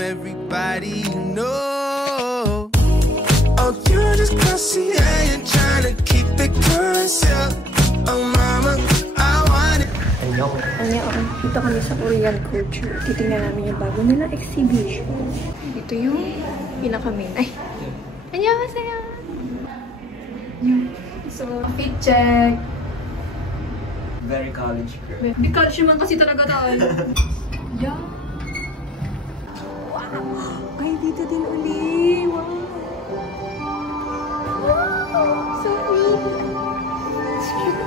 everybody you know. Oh, you're just classy, yeah, you're trying to keep it concealed. Oh, mama, I want it. Annyeong. Dito kami sa Korean culture. Titingnan namin yung bago nilang exhibition. Ito yung pinaka-main. Ay! Annyeonghaseyo! So, fit check. Very college girl. Di college naman kasi talaga taon. Yeah. Wow! Ay, dito din uli. Wow! Wow! So neat! It's cute.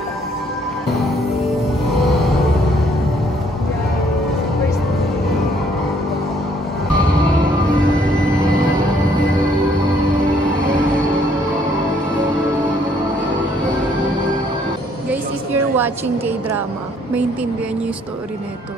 Guys, if you're watching K-drama, maintindihan niyo yung story nito.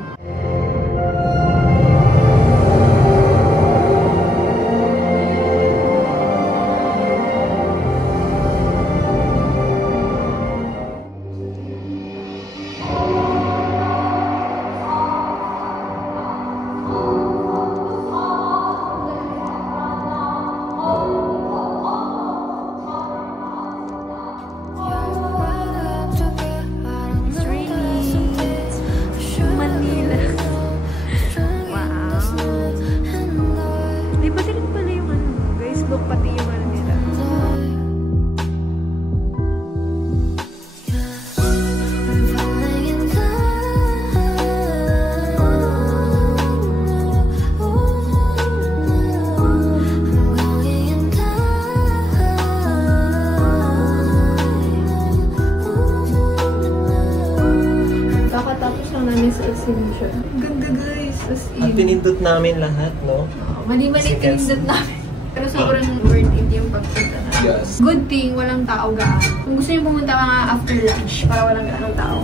Sa exhibition. Ganda guys, as in. Ang pinindot namin lahat, no? Mali-mali pinindot namin. Pero sobrang worth it yung pagpunta na. Yes. Good thing, walang tao gaan. Kung gusto niyo pumunta mga after lunch, para walang gaanong tao.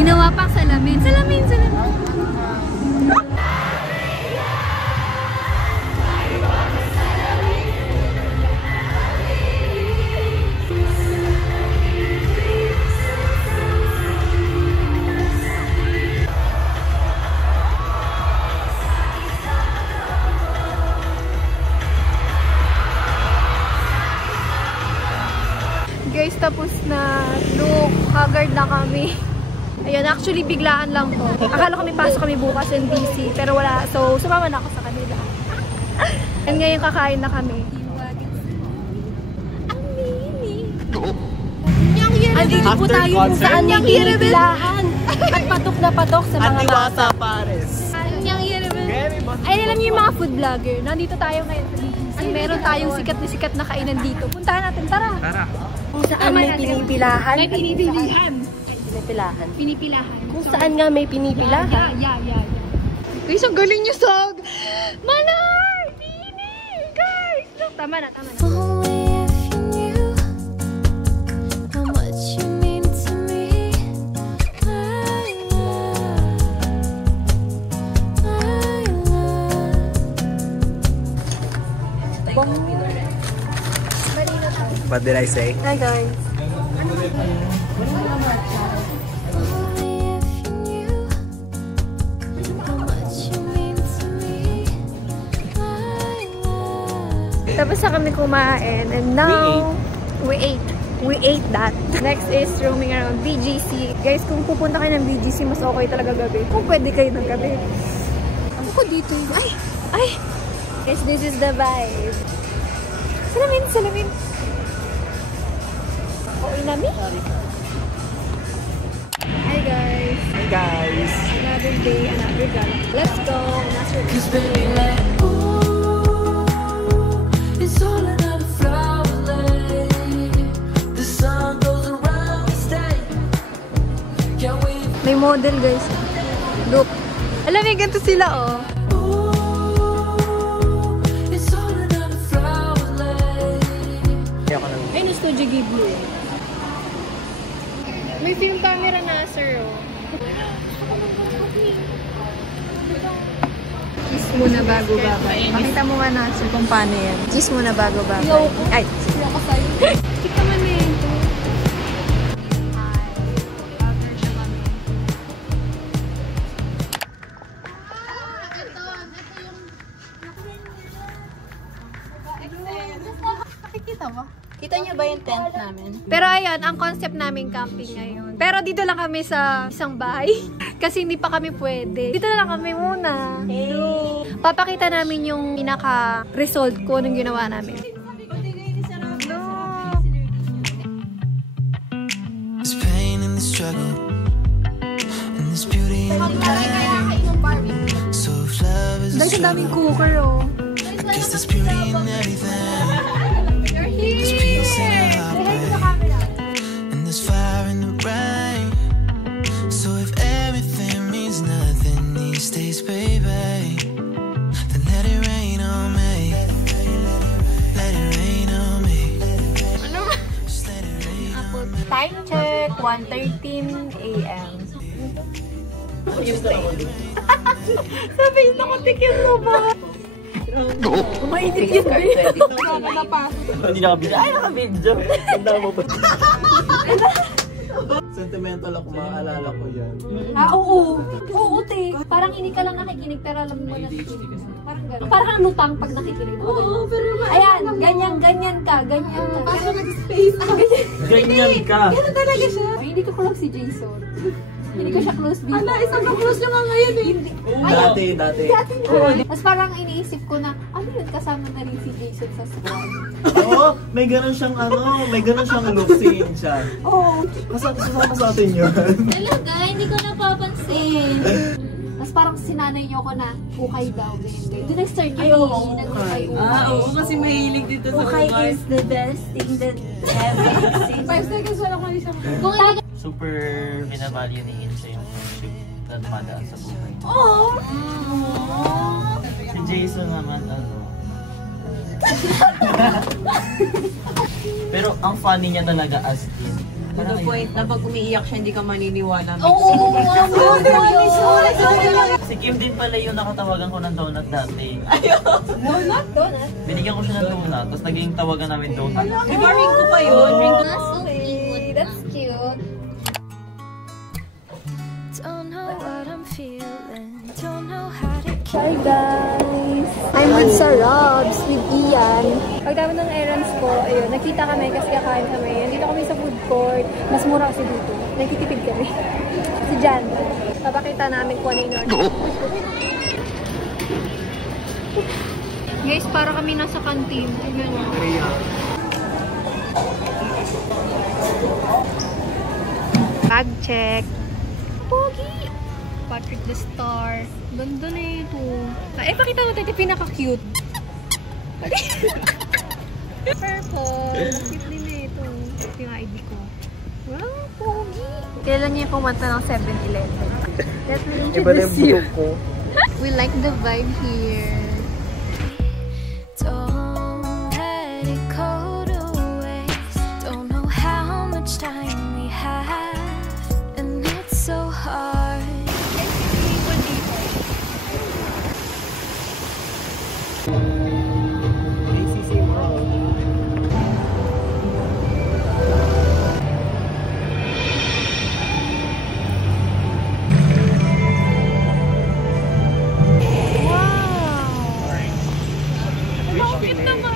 Ginawa pang salamin. Salamin! Guys, tapos na. Look, haggard na kami. Ayun, actually biglaan lang to. Akala kami pasok kami bukas NBC, pero wala. So, sumama na ako sa kanila. And ngayon kakain na kami. Ang mini. Andito po tayo sa Anyang Hirabilahan. At patok na patok sa mga bata. Pares. Anyang Hirabilahan. Ay, alam niyo yung mga food vlogger. Nandito tayo ngayon sa BGC. Meron tayong sikat na kainan dito. Puntahan natin, tara. Tara. Kung saan may pinipilahan. May pinipilahan. Pinipilahan. Kung saan nga may pinipilahan. Yeah. Guys, ang galing niyo sa Manar! Pini! Guys! Look, tama na. What did I say? Hi guys. Tapos na kami kumain and now we ate that. Next is roaming around BGC. Guys, kung pupunta kayo ng BGC, mas okay talaga gabi. Kung pwede kayo ng gabi. Ako dito yun. Ay! Guys, this is the vibe. Salamin. Okay nami? Hi guys. Hey guys. Another day, another gala. Let's go. It's all another flower lay. The sun goes around the state. Can we? May model guys. Look. Alam mo, ganito sila oh. It's all another flower lay. Ay, no, Studio Ghibli. May film camera na, sir oh. This muna bago babay. Pakita mo nga na kung paano yan. Kiss muna bago babay. Ay! Kita man na yun. Kita niyo ba yung tent namin? Pero ayun, ang concept namin camping ngayon. Pero dito lang kami sa isang bahay. Kasi hindi pa kami pwede. Dito na lang kami muna. Hey. Papakita namin yung pinaka-result ko nung ginawa namin. There's pain in the struggle, and there's beauty in the pain. So if love is a Dahil sa daming struggle, cooker, oh. I guess there's beauty in everything. There's peace in the heartbreak, and there's fire in the rain. So if everything means nothing these days, baby, then let it rain on me. Let it rain on me. Just let it rain on me. Time check, 1:13 AM. Sabi yun ako, tikin mo ba? Mainit yun, babe. Hindi nakabidyo. Ay, nakabidyo! Tanda mo ba? Sentimental ako, maaalala ko yan. Oo. Oo, te. Parang hindi ka lang nakikinig, pero alam mo na nakikinig. Parang gano'n. Parang kang lutang pag nakikinig. Oo, pero ayan, ganyan ka. Parang nag-space. Ganyan ka! Gano'n talaga siya. Hindi ko close si Jason. Hindi ko siya close before. Isang close nyo nga ngayon eh. Dati. Tapos parang iniisip ko na, ano yun, kasama na rin si Jason sa squad. Oo, may ganun siyang look scene siya. Oo. Kasama sa atin yun. Talaga, hindi ko napapansin. Tapos parang sinanay niyo ko na, ukay daw. Doon nag-start yung nag-ukay. Oo, kasi mahilig dito sa Okay is the best thing that ever exists. 5 seconds wala ko isang. Super binavalue ni Insa yung friendship na dumadaan sa buhay. Si Jason naman, Pero ang funny niya talaga as in. To the point na pag umiiyak siya, hindi ka maniniwala. Si Kim din pala yung nakatawagan ko ng donut dati. Donut? Binigyan ko siya ng donut, tapos naging tawagan namin donut. Di ba ring ko pa yun? Ring ko. That's cute. Don't know what I'm feeling, don't know how to keep. Hi guys! I'm with Sarabs, with Ian. Pagdaman ng errands ko, ayun, nakita kami kasi kakain kami. Dito kami sa food court. Mas mura kasi dito. Nagtitipid kami. Si Jan. Papakita namin kung ano yung order. Guys, para kami nasa canteen. Tignan mo. Bag check. Pogi! Patrick the Star. Ganda na ito. Eh, pakita mo tayo. Pinaka-cute. Purple. Cute din na ito. Ito yung ID ko. Wow, pogi! Kailan niya pumunta ng 7-Eleven? Let me introduce you. We like the vibe here. Don't let it go to waste. Don't know how much time we have, and it's so hard.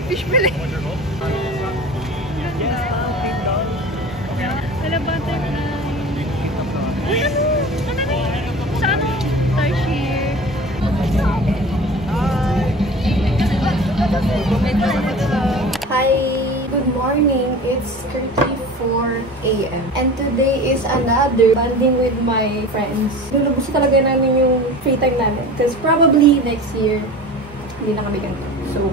Fish fillet. Hala, butterfly. Sa ano? Tarsier. Hi! Good morning. It's 34 AM. And today is another bonding with my friends. Lulubos talaga namin yung free time namin. Because probably next year, hindi na kami ganito. So,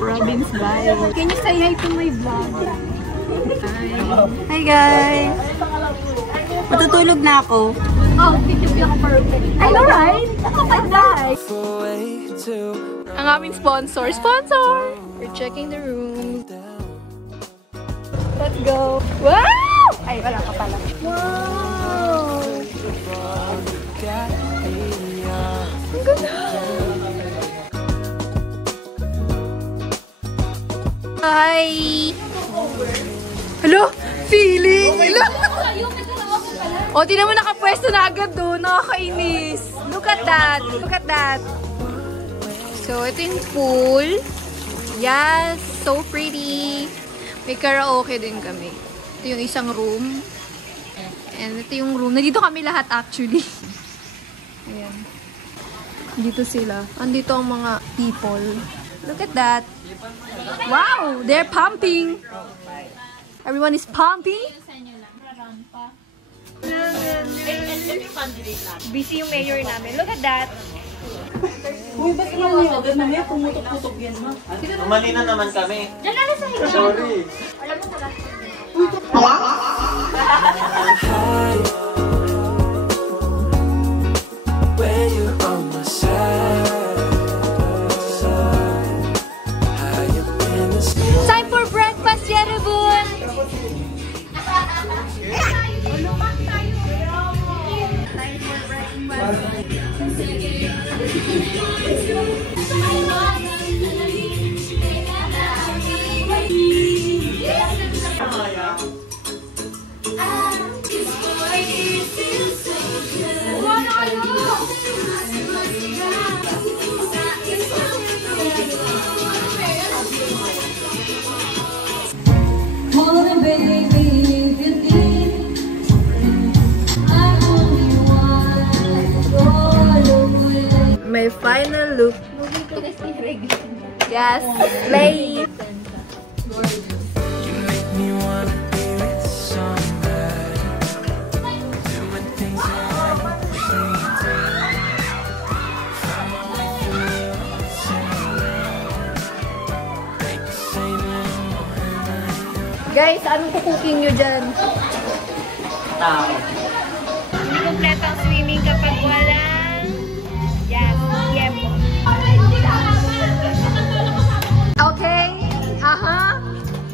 Robin's Vibe. Can you say hi to my vlog? Hi guys! Matutulog na ako. Oh, video ako perfect. I know, right? guys. Ang aming sponsor. We're checking the room. Let's go. Wow! Ay, wala ka pala. Wow! Ang ganda! Hi! Hello? Feeling! Hello? O, tinan mo nakapwesto na agad doon. Nakakainis. Look at that. Look at that. So, ito yung pool. Yes, so pretty. May karaoke din kami. Ito yung isang room. And ito yung room. Nandito kami lahat actually. Ayan. Dito sila. Andito ang mga people. Look at that. Wow! They're pumping! Everyone is pumping? Busy yung mayor namin. Look at that. Uy, ba't naman yun? Agad mamaya pumutok-putok yan, ma. Umali na naman kami. Diyan na sa higa. Sorry. Alam mo pala. Where you on my side, high up in the sky. Time for breakfast, Yerebun! My final look. Yes, play. You make me wanna be with somebody, doing things that I can't do. Follow me through, make the same little. Guys, anong kukuking nyo dyan? Tao. Hindi kompleto ang swimming kapag walang yempo. Okay? Aha.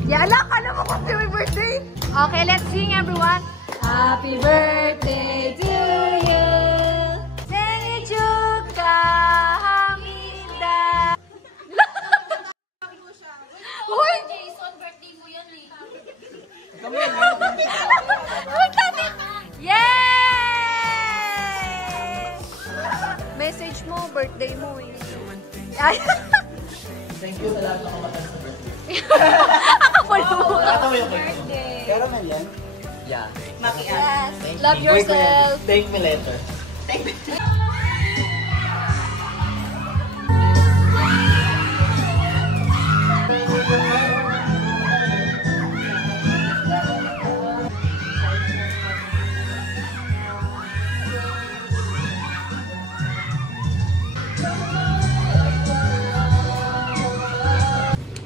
Yala, kala mo kung my birthday. Okay, let's sing everyone. Happy birthday to you. 생일 축하합니다. Hoy! Jason, birthday mo yan eh. Yay! Message mo, birthday mo eh. Thank you sa lahat ng kamatay sa birthday. Ako mo. Ito mo yung birthday. Caramel yan? Yeah. Yes. Thank Love you. yourself. Thank me later.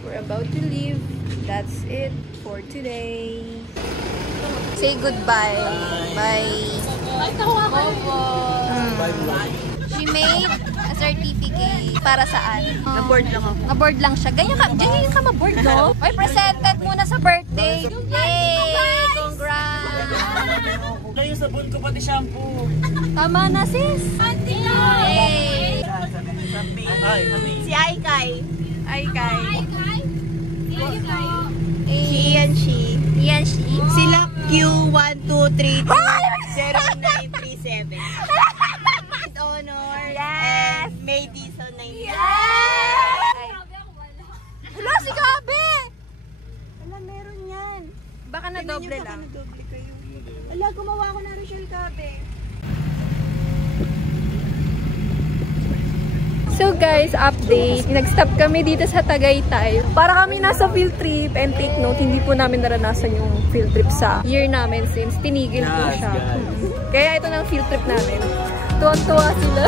We're about to leave. That's it for today. Say goodbye. Bye. She made a certificate. Para saan? Na-board lang ako. Na-board lang siya. Ganyan ka ma-board, no? Ay, presented muna sa birthday. Yay! Congrats! Kayo sabon ko pati shampoo. Tama na, sis. Yay! Ay, Si Aikay. Aikay. He and she. Yan, she. Sila Q1230937. Honor. Yes! And May Diesel 19. Yes! Hala, si Gabi! Wala, meron yan. Baka na doble Baka lang. nadoble kayo. Wala, gumawa ko na Rochelle Gabi. So guys, update. Nag-stop kami dito sa Tagaytay. Para kami nasa field trip. And take note, hindi po namin naranasan yung field trip sa year namin since tinigil po siya. Kaya ito ng field trip namin. Tuwang-tuwa sila.